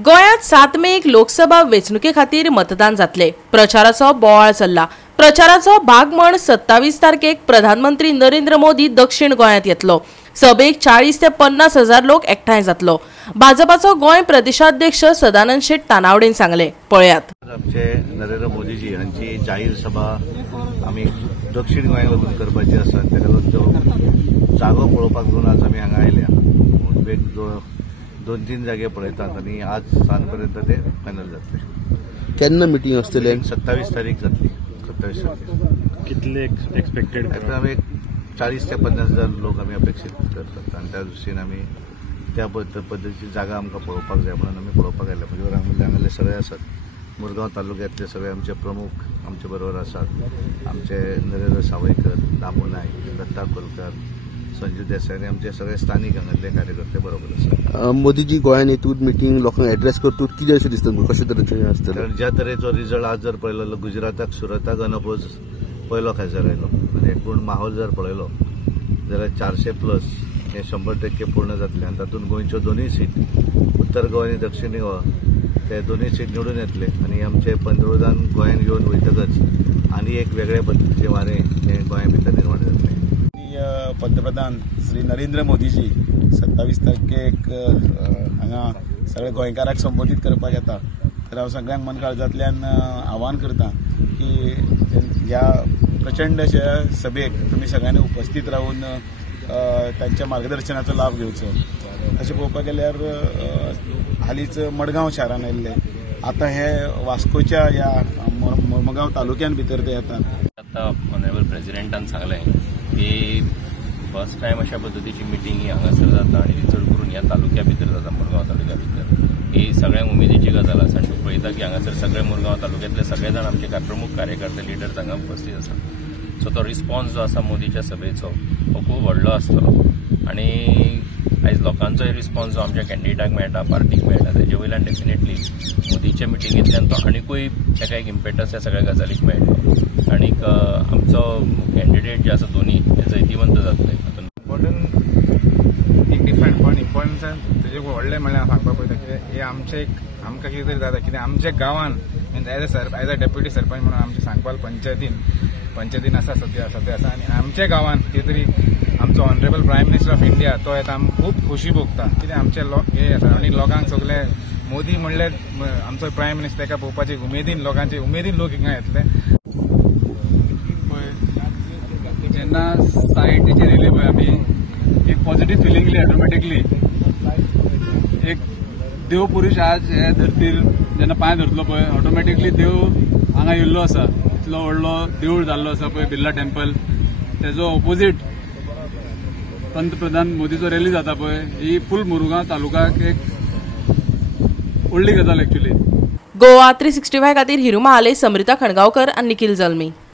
गोयात 7 make Lok Sabha वेंचणुके खातीर मतदान जातले। प्रचाराचो बोवाळ चल्ला। प्रचाराचो भाग म्हण 27 तारखेक प्रधानमंत्री नरेंद्र मोदी दक्षिण गोयात येतलो। सभेक 40 ते 50 हजार लोक एकठांय जातलो। भाजपाचो गोय प्रदेशाध्यक्ष सदानंद शेट तानावडेन सांगले। पळयात। आमचे नरेंद्र मोदीजी हांची जाहीर सभा आमी दक्षिण गोंयांत वचून करपाची आसा। ताका लागून तो जागो पळोवपाक लागून आज आमी हांगा आयल्या। 2-3 जागे पळयतात आनी आज सांज पर्यंत ते फायनल जातले। केन्ना मिटींग आसतली? 27 तारीख जातली। 27 तारीख कितले एक्सपेक्टेड? आमी 40 ते 50 हजार लोक आमी अपेक्षित करतात आनी त्या दृश्टीन आमी त्या पद्धतीची जागा आमकां पळोवपाक जाय म्हणून आमी पळोवपाक आयल्या। म्हणजे हांगाले सगळे आसात। मुरगांव तालुक्यांतले सगळे आमचे प्रमुख आमचे बरोबर आसात। आमचे नरेंद्र सावयकर, दामू नायक, दत्ता कोलकर, संजू देसाई आनी आमचे सगळे स्थानिक हांगातले कार्यकर्ते बरोबर आसात। मोदीजी गोंयांत येतून मिटींग लोकांक एड्रेस करतूत कितें अशें दिसता? कशे तरेचे आसतले? कारण ज्या तरेचो रिजल्ट आज जर पळयलो गुजराताक सुरताक अनपोज पयलो खासदार आयलो आनी एकूण माहोल जर पळयलो जाल्यार 400+ हे 100% पूर्ण जातले आनी तातूंत गोंयच्यो दोनूय सीट उत्तर गोंय आनी दक्षिण गोंय ते दोनूय सीट निवडून येतले आनी आमचे पंतप्रधान गोंयांत येवन वयतकच आनी एक वेगळे पद्धतीचे वारे हे गोंया भितर निर्माण जातले। पंतप्रधान श्री नरेंद्र मोदीजी 27 तारखेक हांगा सगळे गोंयकारांक संबोधीत करपाक येता। तर हांव सगळ्यांक मन काळजांतल्यान आव्हान करता की ह्या प्रचंड अशा सभेक तुमी सगळ्यांनी उपस्थित रावन तांच्या मार्गदर्शनाचो लाभ घेवचो। तशें पळोवपाक गेल्यार हालींच मडगांव शारान आयिल्ले, आतां हे वास्कोच्या ह्या मडगांव तालुक्यान भितर ते येतात। आतां ऑनरेबल प्रेसिडेंटान सांगलें की फर्स्ट टायम अशा पद्धतीची मिटींग ही हांगासर जाता आनी चड करून ह्या तालुक्या भितर जाता, मुरगांव तालुक्या भितर। ही सगळ्यांक उमेदीची गजाल आसा आनी पळयता की हांगासर सगळे मुरगांव तालुक्यातले सगळे जाण आमचे प्रमुख कार्यकर्ते लिडर्स हांगा उपस्थित आसात। सो तो रिस्पॉन्स जो आसा मोदीच्या सभेचो हो खूब व्हडलो आसतलो आनी आयज लोकांचोय रिस्पॉन्स जो आमच्या कॅन्डिडेटाक मेळटा, पार्टीक मेळटा, तेजे वयल्यान डेफिनेटली मोदीच्या मिटिंगेंतल्यान तो आनीकूय ताका एक इम्पेटस ह्या सगळ्या गजालीक मेळटलो आनीक आमचो कॅन्डिडेट जे आसा दोनी हे जैतिवंत जातले। एक डिफरंट पण इम्पॉर्टन्सान तेजे व्हडलें म्हणल्यार सांगपाक पळयता कितें हे आमचे आमकां कितें तरी जाता कितें आमच्या गांवान means as a deputy sarpanch म्हणून आमच्या सांगपाल पंचायतीन आसा सद्या आसा आनी आमच्या गांवान कितें तरी आमचो honourable prime minister of India तो येता आमकां खूब खोशी भोगता। कितें आमचे हे आसा आनी लोकांक सगळे मोदी म्हणल्यार आमचो प्रायम मिनिस्टर ताका पळोवपाचे उमेदीन लोकांचे उमेदीन लोक हिंगा येतले। जेन्ना सायटीचेर येयले पळय आमी एक पॉझिटिव्ह फिलींग येयली ऑटोमॅटिकली। एक देव पुरुश आज हे धरतीर जेन्ना पांय धरतलो पळय ऑटोमॅटिकली देव हांगा येयल्लो आसा। इतलो व्हडलो देवूळ जाल्लो आसा पळय बिर्ला टेम्पल, तेजो ऑपोजीट पंतप्रधान मोदीचो रॅली जाता पळय ही फूल मुरगांव तालुक्याक एक व्हडली गजाल एक्चुअली। गोवा 365 खातीर हिरू महाले, समृता खणगांवकर आनी निखिल जल्मी।